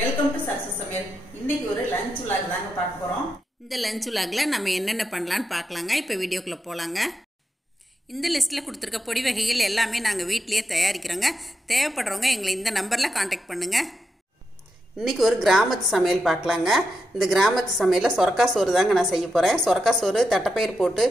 Welcome to success சமையல். இன்னைக்கு ஒரு லஞ்ச் விலாக் தாங்க பார்க்க போகிறோம். இந்த லஞ்ச் விலாகில் நம்ம என்னென்ன பண்ணலான்னு பார்க்கலாங்க. இப்போ வீடியோக்குள்ளே போகலாங்க. இந்த லிஸ்ட்டில் கொடுத்துருக்க பொடி வகைகள் எல்லாமே நாங்கள் வீட்டிலேயே தயாரிக்கிறோங்க. தேவைப்படுறவங்க எங்களை இந்த நம்பரில் காண்டாக்ட் பண்ணுங்கள். இன்றைக்கி ஒரு கிராமத்து சமையல் பார்க்கலாங்க. இந்த கிராமத்து சமையலில் சொரக்காய் சோறு தாங்க நான் செய்ய போகிறேன். சொரக்காய் சோறு தட்டைப்பயிர் போட்டு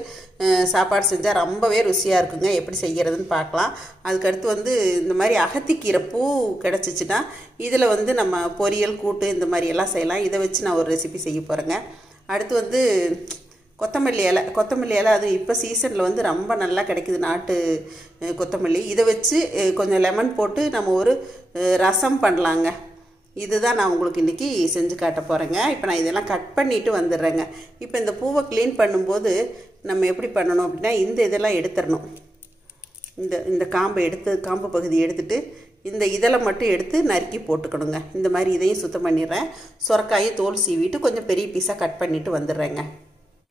சாப்பாடு செஞ்சால் ரொம்பவே ருசியாக இருக்குங்க. எப்படி செய்கிறதுன்னு பார்க்கலாம். அதுக்கடுத்து இந்த மாதிரி அகத்திக்கீரை பூ கிடச்சிச்சின்னா இதில் நம்ம பொரியல் கூட்டு இந்த மாதிரி எல்லாம் செய்யலாம். இதை வச்சு நான் ஒரு ரெசிபி செய்ய போகிறேங்க. அடுத்து கொத்தமல்லி இலை அது இப்போ சீசனில் ரொம்ப நல்லா கிடைக்குது, நாட்டு கொத்தமல்லி. இதை வச்சு கொஞ்சம் லெமன் போட்டு நம்ம ஒரு ரசம் பண்ணலாங்க. இதுதான் நான் உங்களுக்கு இன்றைக்கி செஞ்சு காட்ட போகிறேங்க. இப்போ நான் இதெல்லாம் கட் பண்ணிவிட்டு வந்துடுறேங்க. இப்போ இந்த பூவை க்ளீன் பண்ணும்போது நம்ம எப்படி பண்ணணும் அப்படின்னா, இதெல்லாம் எடுத்துடணும். இந்த காம்பு பகுதி எடுத்துட்டு இதெல்லாம் மட்டும் எடுத்து நறுக்கி போட்டுக்கணுங்க. இந்த மாதிரி இதையும் சுத்தம் பண்ணிடுறேன். சொரக்காயும் தோல் சீவிட்டு கொஞ்சம் பெரிய பீஸாக கட் பண்ணிவிட்டு வந்துடுறேங்க.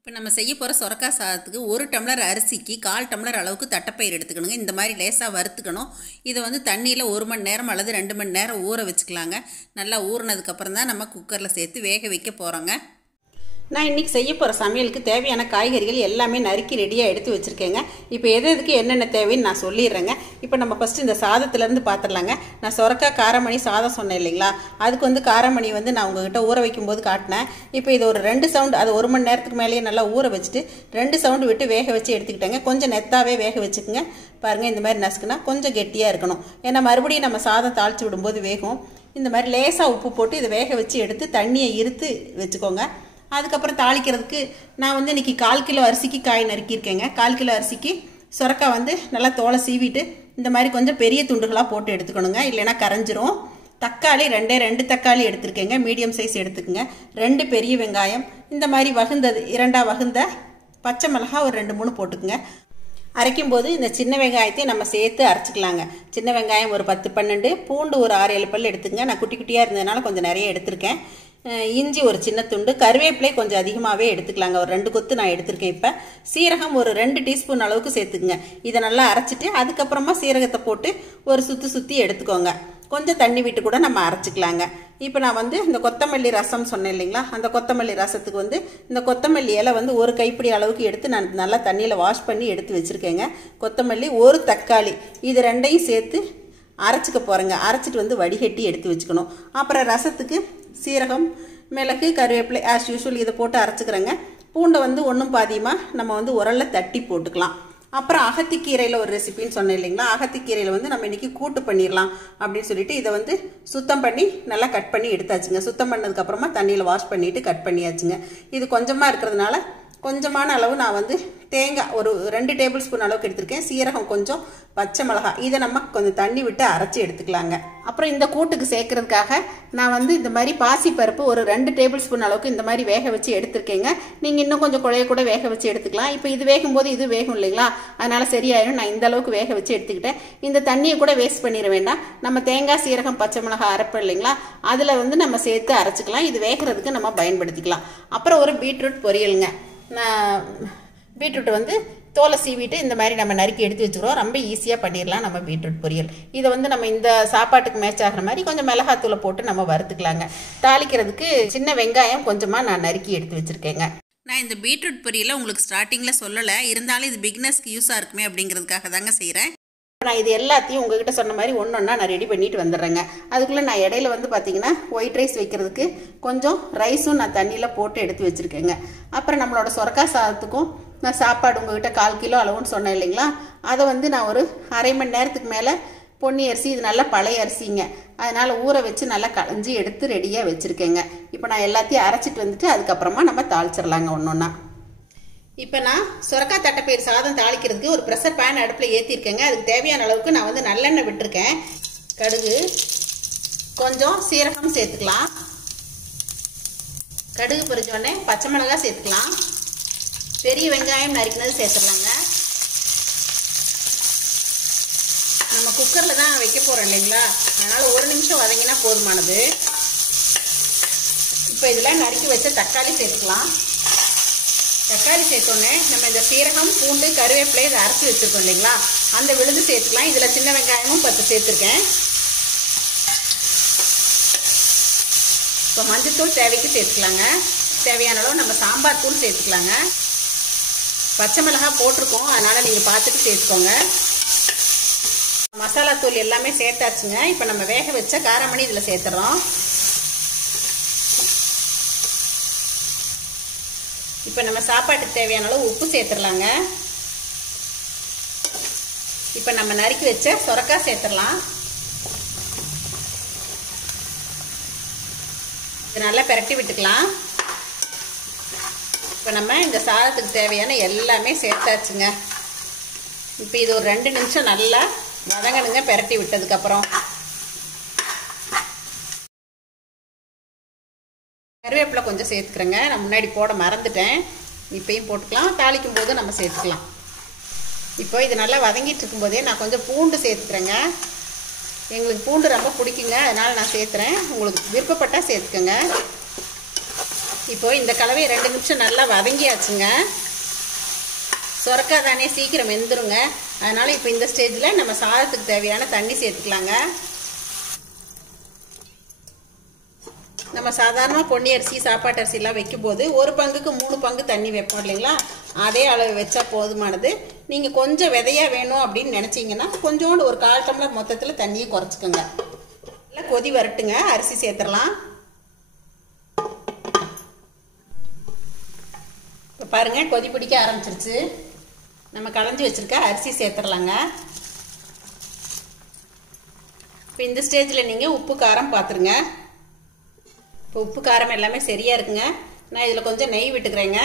இப்போ நம்ம செய்ய போகிற சொரக்காய் சாதத்துக்கு 1 டம்ளர் அரிசிக்கு 1/4 டம்ளர் அளவுக்கு தட்டைப்பயிர் எடுத்துக்கணுங்க. இந்த மாதிரி லேசாக வறுத்துக்கணும். இதை தண்ணியில் 1 மணி நேரம் அல்லது 2 மணி நேரம் ஊற வச்சுக்கலாங்க. நல்லா ஊறினதுக்கப்புறம் தான் நம்ம குக்கரில் சேர்த்து வேக வைக்க போகிறோங்க. நான் இன்றைக்கி செய்ய போகிற சமையலுக்கு தேவையான காய்கறிகள் எல்லாமே நறுக்கி ரெடியாக எடுத்து வச்சுருக்கேங்க. இப்போ எதுக்கு என்னென்ன தேவைன்னு நான் சொல்லிடுறேங்க. இப்போ நம்ம ஃபஸ்ட்டு இந்த சாதத்துலேருந்து பார்த்துடலாங்க. நான் சொரக்காய் காரமணி சாதம் சொன்னேன் இல்லைங்களா, அதுக்கு காரமணி நான் உங்ககிட்ட ஊற வைக்கும்போது காட்டினேன். இப்போ இது ஒரு 2 சவுண்டு, அது 1 மணி நேரத்துக்கு மேலேயே நல்லா ஊற வச்சுட்டு 2 சவுண்டு விட்டு வேக வச்சு எடுத்துக்கிட்டேங்க. கொஞ்சம் நெத்தாவே வேக வச்சுக்கோங்க. பாருங்கள், இந்த மாதிரி நசுக்குனா கொஞ்சம் கெட்டியாக இருக்கணும். ஏன்னா மறுபடியும் நம்ம சாதம் தாளித்து விடும்போது வேகும். இந்த மாதிரி லேசாக உப்பு போட்டு இதை வேக வச்சு எடுத்து தண்ணியை இருத்து வச்சுக்கோங்க. அதுக்கப்புறம் தாளிக்கிறதுக்கு நான் இன்றைக்கி 1/4 கிலோ அரிசிக்கு காய் நறுக்கியிருக்கேங்க. 1/4 கிலோ அரிசிக்கு சொரக்காய் நல்லா தோலை சீவிட்டு இந்த மாதிரி கொஞ்சம் பெரிய துண்டுகளாக போட்டு எடுத்துக்கணுங்க, இல்லைன்னா கரைஞ்சிரும். தக்காளி 2 தக்காளி எடுத்துருக்கேங்க, மீடியம் சைஸ் எடுத்துக்கோங்க. 2 பெரிய வெங்காயம், இந்த மாதிரி வகுந்தது 2ஆக வகுந்த பச்சை மிளகாய் ஒரு 2-3 போட்டுக்குங்க. அரைக்கும்போது இந்த சின்ன வெங்காயத்தையும் நம்ம சேர்த்து அரைச்சிக்கலாங்க. சின்ன வெங்காயம் ஒரு 10-12, பூண்டு ஒரு 6-7 பல் எடுத்துக்கங்க. நான் குட்டி குட்டியாக இருந்ததுனால கொஞ்சம் நிறைய எடுத்திருக்கேன். இஞ்சி ஒரு சின்ன துண்டு, கருவேப்பிலை கொஞ்சம் அதிகமாகவே எடுத்துக்கலாங்க. ஒரு 2 கொத்து நான் எடுத்திருக்கேன். இப்போ சீரகம் ஒரு 2 டீஸ்பூன் அளவுக்கு சேர்த்துக்குங்க. இதை நல்லா அரைச்சிட்டு அதுக்கப்புறமா சீரகத்தை போட்டு ஒரு சுற்றி எடுத்துக்கோங்க. கொஞ்சம் தண்ணி விட்டு கூட நம்ம அரைச்சிக்கலாங்க. இப்போ நான் இந்த கொத்தமல்லி ரசம் சொன்னேன் இல்லைங்களா, அந்த கொத்தமல்லி ரசத்துக்கு இந்த கொத்தமல்லி இலை ஒரு கைப்பிடி அளவுக்கு எடுத்து நான் நல்லா தண்ணியில் வாஷ் பண்ணி எடுத்து வச்சுருக்கேங்க. கொத்தமல்லி, ஒரு தக்காளி, இது 2ஐயும் சேர்த்து அரைச்சிக்க போகிறேங்க. அரைச்சிட்டு வடிகட்டி எடுத்து வச்சுக்கணும். அப்புறம் ரசத்துக்கு சீரகம், மிளகு, கருவேப்பிலை ஆஸ் யூஷுவல் இதை போட்டு அரைச்சிக்கிறேங்க. பூண்டை ஒன்றும் பாதியமாக நம்ம உரலில் தட்டி போட்டுக்கலாம். அப்புறம் அகத்திக்கீரையில் ஒரு ரெசிபின்னு சொன்னேன் இல்லைங்களா, அகத்திக்கீரையில் நம்ம இன்றைக்கி கூட்டு பண்ணிடலாம் அப்படின்னு சொல்லிட்டு இதை சுத்தம் பண்ணி நல்லா கட் பண்ணி எடுத்தாச்சுங்க. சுத்தம் பண்ணதுக்கப்புறமா தண்ணியில் வாஷ் பண்ணிவிட்டு கட் பண்ணியாச்சுங்க. இது கொஞ்சமாக இருக்கிறதுனால கொஞ்சமான அளவு நான் தேங்காய் ஒரு 2 டேபிள் ஸ்பூன் அளவுக்கு எடுத்திருக்கேன். சீரகம் கொஞ்சம், பச்சை மிளகாய், இதை நம்ம கொஞ்சம் தண்ணி விட்டு அரைச்சி எடுத்துக்கலாங்க. அப்புறம் இந்த கூட்டுக்கு சேர்க்கறதுக்காக நான் இந்த மாதிரி பாசிப்பருப்பு ஒரு 2 டேபிள் ஸ்பூன் அளவுக்கு இந்த மாதிரி வேக வச்சு எடுத்திருக்கேங்க. நீங்கள் இன்னும் கொஞ்சம் குழைய கூட வேக வச்சு எடுத்துக்கலாம். இப்போ இது வேகும்போது இது வேகும் இல்லைங்களா, அதனால் சரியாயிடும். நான் இந்த அளவுக்கு வேக வச்சு எடுத்துக்கிட்டேன். இந்த தண்ணியை கூட வேஸ்ட் பண்ணிட வேண்டாம். நம்ம தேங்காய், சீரகம், பச்சை மிளகாய் அரைப்போம் இல்லைங்களா, அதில் நம்ம சேர்த்து அரைச்சிக்கலாம். இது வேகிறதுக்கு நம்ம பயன்படுத்திக்கலாம். அப்புறம் ஒரு பீட்ரூட் பொரியலுங்க. நான் பீட்ரூட் தோலை சீவிட்டு இந்த மாதிரி நம்ம நறுக்கி எடுத்து வச்சுக்கிறோம். ரொம்ப ஈஸியாக பண்ணிடலாம் நம்ம பீட்ரூட் பொரியல். இதை நம்ம இந்த சாப்பாட்டுக்கு மேட்ச் ஆகிற மாதிரி கொஞ்சம் மிளகாத்தூளை போட்டு நம்ம வறுத்துக்கலாங்க. தாளிக்கிறதுக்கு சின்ன வெங்காயம் கொஞ்சமாக நான் நறுக்கி எடுத்து வச்சுருக்கேங்க. நான் இந்த பீட்ரூட் பொரியலை உங்களுக்கு ஸ்டார்டிங்கில் சொல்லலை, இருந்தாலும் இது பிகினர்ஸ்க்கு யூஸாக இருக்குமே அப்படிங்கிறதுக்காக தாங்க செய்கிறேன். நான் இது எல்லாத்தையும் உங்ககிட்ட சொன்ன மாதிரி ஒன்றா நான் ரெடி பண்ணிட்டு வந்துடுறேங்க. அதுக்குள்ளே நான் இடையில பார்த்தீங்கன்னா ஒயிட் ரைஸ் வைக்கிறதுக்கு கொஞ்சம் ரைஸும் நான் தண்ணியில் போட்டு எடுத்து வச்சுருக்கேங்க. அப்புறம் நம்மளோட சொரக்காய் சாதத்துக்கும் நான் சாப்பாடு உங்ககிட்ட 1/4 கிலோ அளவுன்னு சொன்னேன் இல்லைங்களா, அதை நான் ஒரு அரை மணி நேரத்துக்கு மேலே பொன்னி அரிசி, இது நல்லா பழைய அரிசிங்க, அதனால் ஊற வச்சு நல்லா களைஞ்சி எடுத்து ரெடியாக வச்சுருக்கேங்க. இப்போ நான் எல்லாத்தையும் அரைச்சிட்டு அதுக்கப்புறமா நம்ம தாளிச்சிடலாங்க ஒன்றா. இப்போ நான் சொரக்காய் தட்டைப்பயிர் சாதம் தாளிக்கிறதுக்கு ஒரு ப்ரெஷர் பேன் அடுப்பில் ஏற்றிருக்கேங்க. அதுக்கு தேவையான அளவுக்கு நான் நல்லெண்ணெய் விட்டுருக்கேன். கடுகு, கொஞ்சம் சீரகம் சேர்த்துக்கலாம். கடுகு பொரிஞ்சோடனே பச்சை மிளகாய் சேர்த்துக்கலாம். பெரிய வெங்காயம் நறுக்கினது சேர்த்துக்கலாங்க. நம்ம குக்கரில் தான் வைக்க போகிறோம் இல்லைங்களா, அதனால் 1 நிமிஷம் வதங்கினா போதுமானது. இப்போ இதில் நறுக்கி வச்ச தக்காளி சேர்த்துக்கலாம். தக்காளி சேர்த்தோன்னே நம்ம இந்த சீரகம், பூண்டு, கருவேப்பிலை இதை அரைச்சி வச்சுருக்கோம் இல்லைங்களா, அந்த விழுது சேர்த்துக்கலாம். இதில் சின்ன வெங்காயமும் 10 சேர்த்துருக்கேன். இப்போ மஞ்சத்தூள் தேவைக்கு சேர்த்துக்கலாங்க. தேவையான அளவு நம்ம சாம்பார் தூள் சேர்த்துக்கலாங்க. பச்சை மிளகாய் போட்டிருக்கோம், அதனால் நீங்கள் பார்த்துட்டு சேர்த்துக்கோங்க. மசாலா தூள் எல்லாமே சேர்த்தாச்சுங்க. இப்போ நம்ம வேக வச்ச காரமணி இதில் சேர்த்துறோம். இப்போ நம்ம சாப்பாட்டுக்கு தேவையான அளவு உப்பு சேர்த்துடலாங்க. இப்போ நம்ம நறுக்கி வச்ச சொரக்காய் சேர்த்துடலாம். இது நல்லா பிரட்டி விட்டுக்கலாம். இப்போ நம்ம இந்த சாதத்துக்கு தேவையான எல்லாமே சேர்த்தாச்சுங்க. இப்போ இது ஒரு 2 நிமிஷம் நல்லா வதங்கணுங்க. பிரட்டி விட்டதுக்கப்புறம் கருவேப்பிலை கொஞ்சம் சேர்த்துக்கிறேங்க. நான் முன்னாடி போட மறந்துட்டேன், இப்பயும் போட்டுக்கலாம். தாளிக்கும் போது நம்ம சேர்த்துக்கலாம். இப்போ இது நல்லா வதங்கிட்டு இருக்கும்போதே நான் கொஞ்சம் பூண்டு சேர்த்துக்கிறேங்க. எங்களுக்கு பூண்டு ரொம்ப பிடிக்குங்க, அதனால் நான் சேர்த்துறேன். உங்களுக்கு விருப்பப்பட்டால் சேர்த்துக்கோங்க. இப்போ இந்த கலவையை 2 நிமிஷம் நல்லா வதங்கியாச்சுங்க. சொரக்காய் தானே சீக்கிரம் வெந்துருங்க, அதனால் இப்போ இந்த ஸ்டேஜில் நம்ம சாதத்துக்கு தேவையான தண்ணி சேர்த்துக்கலாங்க. நம்ம சாதாரணமாக பொன்னி அரிசி சாப்பாட்டு அரிசிலாம் வைக்கும்போது 1 பங்குக்கு 3 பங்கு தண்ணி வைப்போம் இல்லைங்களா, அதே அளவு வச்சா போதுமானது. நீங்கள் கொஞ்சம் விதையாக வேணும் அப்படின்னு நினச்சிங்கன்னா கொஞ்சோண்டு ஒரு 1/4 டம்ளர் மொத்தத்தில் தண்ணியை குறைச்சிக்கோங்க. நல்லா கொதி வரட்டுங்க. அரிசி சேர்த்துடலாம். இப்போ பாருங்கள், கொதி பிடிக்க ஆரம்பிச்சிருச்சு. நம்ம களைஞ்சி வச்சுருக்க அரிசி சேர்த்துடலாங்க. இப்போ இந்த ஸ்டேஜில் நீங்கள் உப்பு காரம் பார்த்துருங்க. இப்போ உப்பு காரம் எல்லாமே சரியாக இருக்குங்க. நான் இதில் கொஞ்சம் நெய் விட்டுக்கிறேங்க.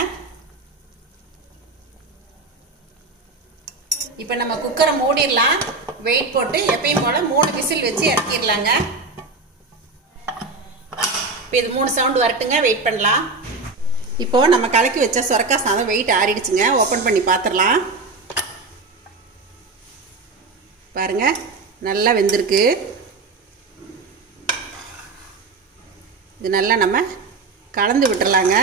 இப்போ நம்ம குக்கரை மூடிடலாம். வெயிட் போட்டு எப்பயும் போல் 3 விசில் வச்சு இறக்கிடலாங்க. இப்போ இது 3 சவுண்டு வரட்டுங்க, வெயிட் பண்ணலாம். இப்போது நம்ம கலக்கி வச்ச சொரக்காய் சாதம் வெயிட் ஆறிடுச்சுங்க. ஓப்பன் பண்ணி பார்த்துடலாம். பாருங்கள், நல்லா வெந்திருக்கு. இது நல்லா நம்ம கலந்து விட்டுறலாங்க.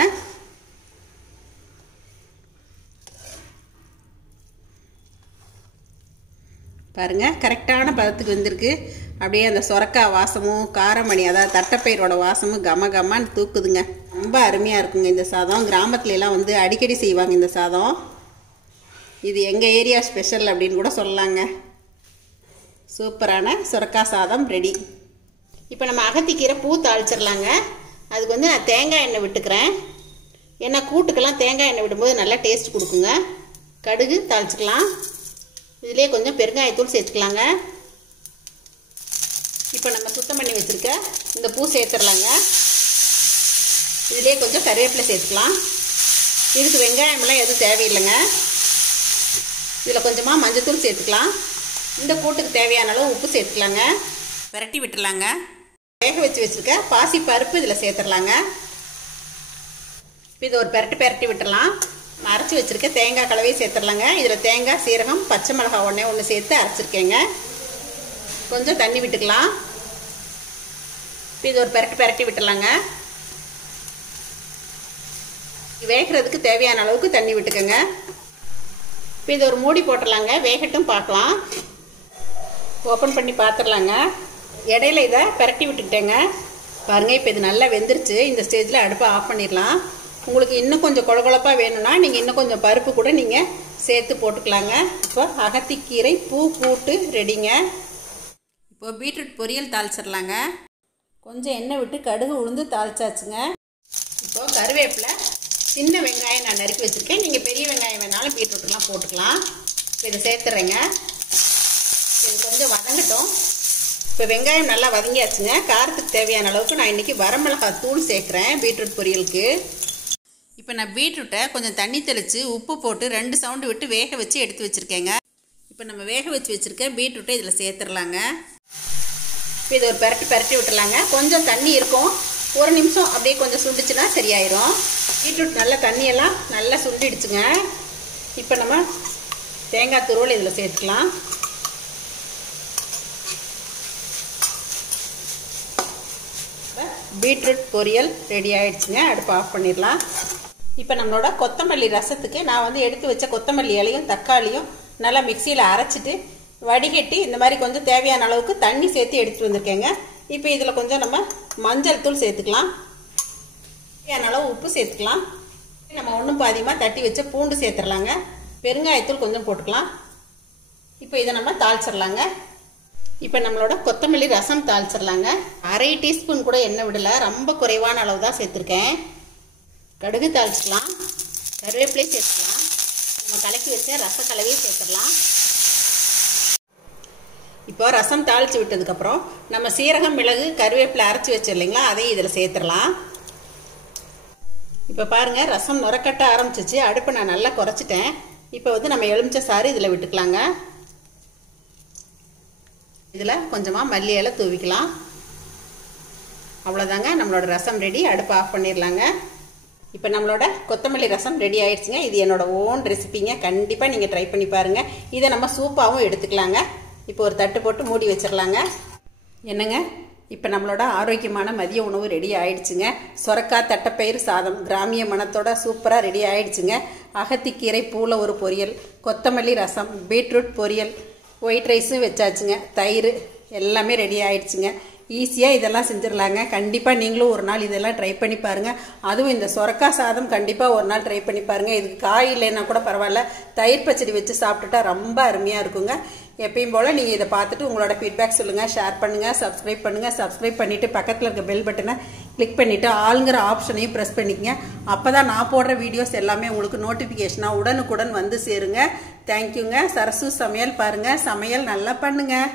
பாருங்கள், கரெக்டான பதத்துக்கு வந்திருக்கு. அப்படியே அந்த சொரக்காய் வாசமும் காரமணி, அதாவது தட்டைப்பயிரோட வாசமும் கம கமான்னு தூக்குதுங்க. ரொம்ப அருமையாக இருக்குங்க இந்த சாதம். கிராமத்துலலாம் வந்து அடிக்கடி செய்வாங்க இந்த சாதம். இது எங்கள் ஏரியா ஸ்பெஷல் அப்படின்னு கூட சொல்லலாங்க. சூப்பரான சொரக்காய் சாதம் ரெடி. இப்போ நம்ம அகத்திக்கீரை பூ தாளிச்சிடலாங்க. அதுக்கு வந்து நான் தேங்காய் எண்ணெய் விட்டுக்கிறேன். ஏன்னா கூட்டுக்கெல்லாம் தேங்காய் எண்ணெய் விடும்போது நல்லா டேஸ்ட் கொடுக்குங்க. கடுகு தாளிச்சிக்கலாம். இதிலே கொஞ்சம் பெருங்காயத்தூள் சேர்த்துக்கலாங்க. இப்போ நம்ம சுத்தம் பண்ணி வச்சுருக்க இந்த பூ சேர்த்துடலாங்க. இதிலே கொஞ்சம் கருவேப்பிலை சேர்த்துக்கலாம். இதுக்கு வெங்காயமெல்லாம் எதுவும் தேவையில்லைங்க. இதில் கொஞ்சமாக மஞ்சத்தூள் சேர்த்துக்கலாம். இந்த கூட்டுக்கு தேவையான அளவு உப்பு சேர்த்துக்கலாங்க. விரட்டி விட்டுலாங்க. வேக வச்சு வச்சுருக்க பாசி பருப்பு இதில் சேர்த்துடலாங்க. இப்போ இது ஒரு பெரட்டி விட்டுடலாம். அரைச்சி வச்சுருக்க தேங்காய் கலவையை சேர்த்துடலாங்க. இதில் தேங்காய், சீரகம், பச்சை மிளகாய் ஒன்று சேர்த்து அரைச்சிருக்கேங்க. கொஞ்சம் தண்ணி விட்டுக்கலாம். இப்போ இது ஒரு பெரட்டி விட்டுடலாங்க. வேகிறதுக்கு தேவையான அளவுக்கு தண்ணி விட்டுக்கோங்க. இப்போ இது ஒரு மூடி போட்டுடலாங்க. வேகட்டும், பார்க்கலாம். ஓப்பன் பண்ணி பார்த்துடலாங்க. இடையில இதை பெரட்டி விட்டுக்கிட்டேங்க. பாருங்கள், இப்போ இது நல்லா வெந்துருச்சு. இந்த ஸ்டேஜில் அடுப்பை ஆஃப் பண்ணிடலாம். உங்களுக்கு இன்னும் கொஞ்சம் கொழகொழப்பாக வேணும்னா நீங்கள் இன்னும் கொஞ்சம் பருப்பு கூட நீங்கள் சேர்த்து போட்டுக்கலாங்க. இப்போ அகத்திக்கீரை பூ கூட்டு ரெடிங்க. இப்போ பீட்ரூட் பொரியல் தாளிச்சிடலாங்க. கொஞ்சம் எண்ணெய் விட்டு கடுகு உளுந்து தாளிச்சாச்சுங்க. இப்போது கருவேப்பிலை, சின்ன வெங்காயம் நான் நறுக்கி வச்சுருக்கேன். நீங்கள் பெரிய வெங்காயம் வேணாலும் பீட்ரூட்லாம் போட்டுக்கலாம். இப்போ இதை சேர்த்துறேங்க. இது கொஞ்சம் வதங்கட்டும். இப்போ வெங்காயம் நல்லா வதங்கியாச்சுங்க. காரத்துக்கு தேவையான அளவுக்கு நான் இன்றைக்கி வரமிளகாய் தூள் சேர்க்குறேன் பீட்ரூட் பொரியலுக்கு. இப்போ நான் பீட்ரூட்டை கொஞ்சம் தண்ணி தெளித்து உப்பு போட்டு 2 சவுண்டு விட்டு வேக வச்சு எடுத்து வச்சுருக்கேங்க. இப்போ நம்ம வேக வச்சு வச்சுருக்க பீட்ரூட்டை இதில் சேர்த்துடலாங்க. இப்போ இது ஒரு பெரட்டி விட்டுடலாங்க. கொஞ்சம் தண்ணி இருக்கும். 1 நிமிஷம் அப்படியே கொஞ்சம் சுண்டிச்சுன்னா சரியாயிரும். பீட்ரூட் நல்லா தண்ணியெல்லாம் நல்லா சுண்டிடுச்சுங்க. இப்போ நம்ம தேங்காய் துருவல் இதில் சேர்த்துக்கலாம். பீட்ரூட் பொரியல் ரெடி ஆகிடுச்சுங்க. அடுப்பு ஆஃப் பண்ணிடலாம். இப்போ நம்மளோட கொத்தமல்லி ரசத்துக்கு நான் வந்து எடுத்து வச்ச கொத்தமல்லி இலையும் தக்காளியும் நல்லா மிக்சியில் அரைச்சிட்டு வடிகட்டி இந்த மாதிரி கொஞ்சம் தேவையான அளவுக்கு தண்ணி சேர்த்து எடுத்துகிட்டு வந்திருக்கேங்க. இப்போ இதில் கொஞ்சம் நம்ம மஞ்சள் தூள் சேர்த்துக்கலாம். தேவையான அளவு உப்பு சேர்த்துக்கலாம். நம்ம ஒன்றும் பாதியமாக தட்டி வச்ச பூண்டு சேர்த்துடலாங்க. பெருங்காயத்தூள் கொஞ்சம் போட்டுக்கலாம். இப்போ இதை நம்ம தாளிச்சிடலாங்க. இப்போ நம்மளோட கொத்தமல்லி ரசம் தாளிச்சிடலாங்க. 1/2 டீஸ்பூன் கூட எண்ணெய் விடலை, ரொம்ப குறைவான அளவு தான் சேர்த்துருக்கேன். கடுகு தாளிச்சிக்கலாம். கருவேப்பிலை சேர்த்துக்கலாம். நம்ம கலக்கி வச்ச ரச கலவையை சேர்த்துடலாம். இப்போ ரசம் தாளித்து விட்டதுக்கப்புறம் நம்ம சீரகம், மிளகு, கருவேப்பிலை அரைச்சி வச்சு இல்லைங்களா, அதையும் இதில் சேர்த்துடலாம். இப்போ பாருங்கள், ரசம் நுரக்கட்ட ஆரம்பிச்சிச்சு. அடுப்பை நான் நல்லா குறைச்சிட்டேன். இப்போ வந்து நம்ம எலுமிச்சை சாறு இதில் விட்டுக்கலாங்க. இதில் கொஞ்சமாக மல்லி இலை தூவிக்கலாம். அவ்வளோதாங்க, நம்மளோட ரசம் ரெடி. அடுப்பு ஆஃப் பண்ணிடலாங்க. இப்போ நம்மளோட கொத்தமல்லி ரசம் ரெடி ஆயிடுச்சுங்க. இது என்னோட ஓன் ரெசிபிங்க. கண்டிப்பாக நீங்கள் ட்ரை பண்ணி பாருங்கள். இதை நம்ம சூப்பாகவும் எடுத்துக்கலாங்க. இப்போ ஒரு தட்டு போட்டு மூடி வச்சிடலாங்க. என்னங்க, இப்போ நம்மளோட ஆரோக்கியமான மதிய உணவு ரெடி ஆயிடுச்சுங்க. சொரக்காய் தட்டைப்பயிறு சாதம் கிராமிய மணத்தோட சூப்பராக ரெடி ஆயிடுச்சுங்க. அகத்திக்கீரை பூவில் ஒரு பொரியல், கொத்தமல்லி ரசம், பீட்ரூட் பொரியல், ஒயிட் ரைஸும் வச்சாச்சுங்க. தயிர் எல்லாமே ரெடி ஆயிடுச்சுங்க. ஈஸியாக இதெல்லாம் செஞ்சிடலாங்க. கண்டிப்பாக நீங்களும் ஒரு நாள் இதெல்லாம் ட்ரை பண்ணி பாருங்கள். அதுவும் இந்த சொரக்காய் சாதம் கண்டிப்பாக ஒரு நாள் ட்ரை பண்ணி பாருங்கள். இதுக்கு காய் இல்லைன்னா கூட பரவாயில்ல, தயிர் பச்சடி வச்சு சாப்பிட்டுட்டா ரொம்ப அருமையாக இருக்குங்க. எப்பயும் போல் நீங்கள் இதை பார்த்துட்டு உங்களோட ஃபீட்பேக் சொல்லுங்கள், ஷேர் பண்ணுங்கள், சப்ஸ்கிரைப் பண்ணுங்கள். சப்ஸ்கிரைப் பண்ணிவிட்டு பக்கத்தில் இருக்க பெல் பட்டனை கிளிக் பண்ணிவிட்டு ஆளுங்கிற ஆப்ஷனையும் ப்ரெஸ் பண்ணிக்கங்க. அப்போ தான் நான் போடுற வீடியோஸ் எல்லாமே உங்களுக்கு நோட்டிஃபிகேஷனாக உடனுக்குடன் வந்து சேருங்க. தேங்க்யூங்க. சரசு சமையல் பாருங்கள், சமையல் நல்லா பண்ணுங்கள்.